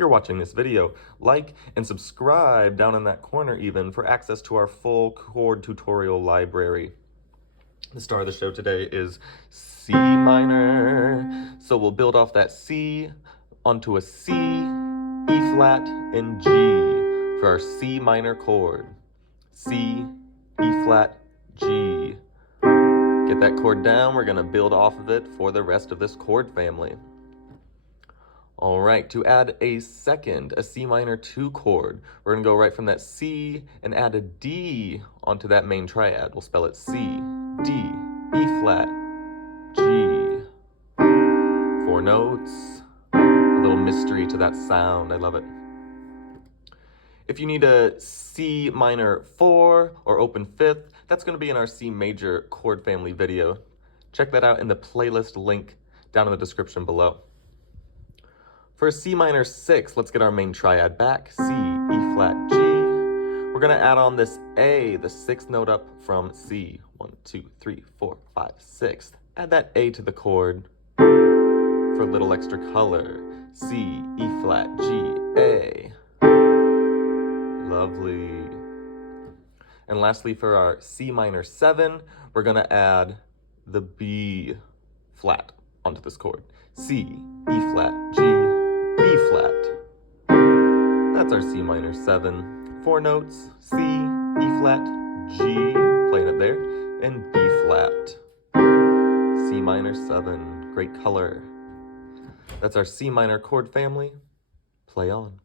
you're watching this video. Like and subscribe down in that corner even for access to our full chord tutorial library. The star of the show today is C minor. So we'll build off that C onto a C, E flat, and G for our C minor chord. C, E flat, G. Get that chord down, we're gonna build off of it for the rest of this chord family. All right, to add a C minor 2 chord, we're gonna go right from that C and add a D onto that main triad. We'll spell it C, D, E flat, G. 4 notes, a little mystery to that sound, I love it. If you need a C minor 4 or open 5th, that's gonna be in our C major chord family video. Check that out in the playlist link down in the description below. For a C minor 6, let's get our main triad back. C, E flat, G. We're gonna add on this A, the 6th note up from C. 1, 2, 3, 4, 5, 6. Add that A to the chord for a little extra color. C, E flat, G, A. Lovely. And lastly, for our C minor 7, we're gonna add the B flat onto this chord. C, E flat, G, B flat. That's our C minor 7. 4 notes, C, E flat, G, playing it there, and B flat. C minor 7, great color. That's our C minor chord family. Play on.